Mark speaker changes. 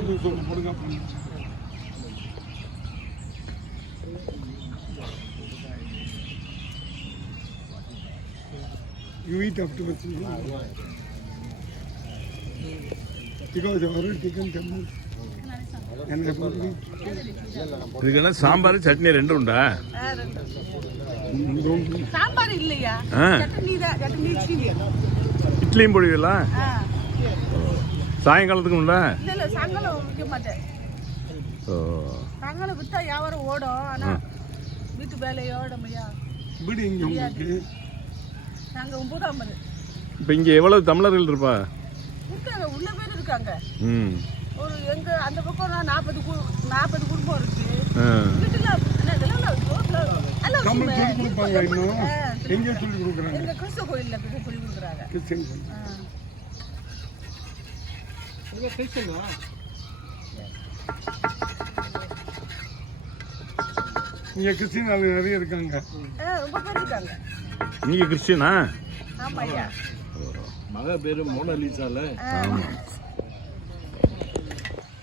Speaker 1: தூள் சொல்லு போடுங்க. You eat afterwards. already taken.
Speaker 2: இதுக்கு சாம்பார் சட்னி உண்டா
Speaker 3: ரெண்டு.
Speaker 1: Eat.
Speaker 3: சாம்பார் இல்லையா
Speaker 2: ஆ.
Speaker 3: சட்னி தான் சட்னி இட்லி
Speaker 2: இட்லியும் போடுவீங்களா?
Speaker 3: ஆ.
Speaker 2: சாயங்காலத்துக்கு உண்டா
Speaker 3: இல்ல இல்ல சாயங்காலம் விற்க மாட்டேன்.
Speaker 2: ஓ.
Speaker 3: சாயங்காலம் வித்தா வியாபாரம் ஓடும். ஆனா வீட்டு வேலையோட முடியா
Speaker 1: இப்படி இங்க உங்களுக்கு?
Speaker 3: நாங்க ஒன்பதாம் மணி
Speaker 2: இப்போ இங்கே எவ்வளவு தமிழர்கள் இருப்பா?
Speaker 3: இருக்காங்க உள்ள பேர் இருக்காங்க.
Speaker 2: ம்.
Speaker 3: ஒரு எங்க அந்த பக்கம் நாற்பது நாற்பது குடும்பம் இருக்கு.
Speaker 2: ஆ.
Speaker 3: வீட்டுல
Speaker 1: எங்கே சொல்லி கொடுக்குறாங்க?
Speaker 3: கிறிஸ்துவ கோயில்ல சொல்லி கொடுக்குறாங்க.
Speaker 1: கிறிஸ்டின் கோயில்.
Speaker 3: ஆ.
Speaker 1: இங்க கிறிஸ்டின் ஆளு நிறைய இருக்காங்க.
Speaker 3: ரொம்ப பேர் இருக்காங்க.
Speaker 2: நீங்கள் கிறிஸ்டியனா?
Speaker 3: ஆமா ஐயா
Speaker 4: மக பேரு மோனலிசால.
Speaker 2: ஆமாம்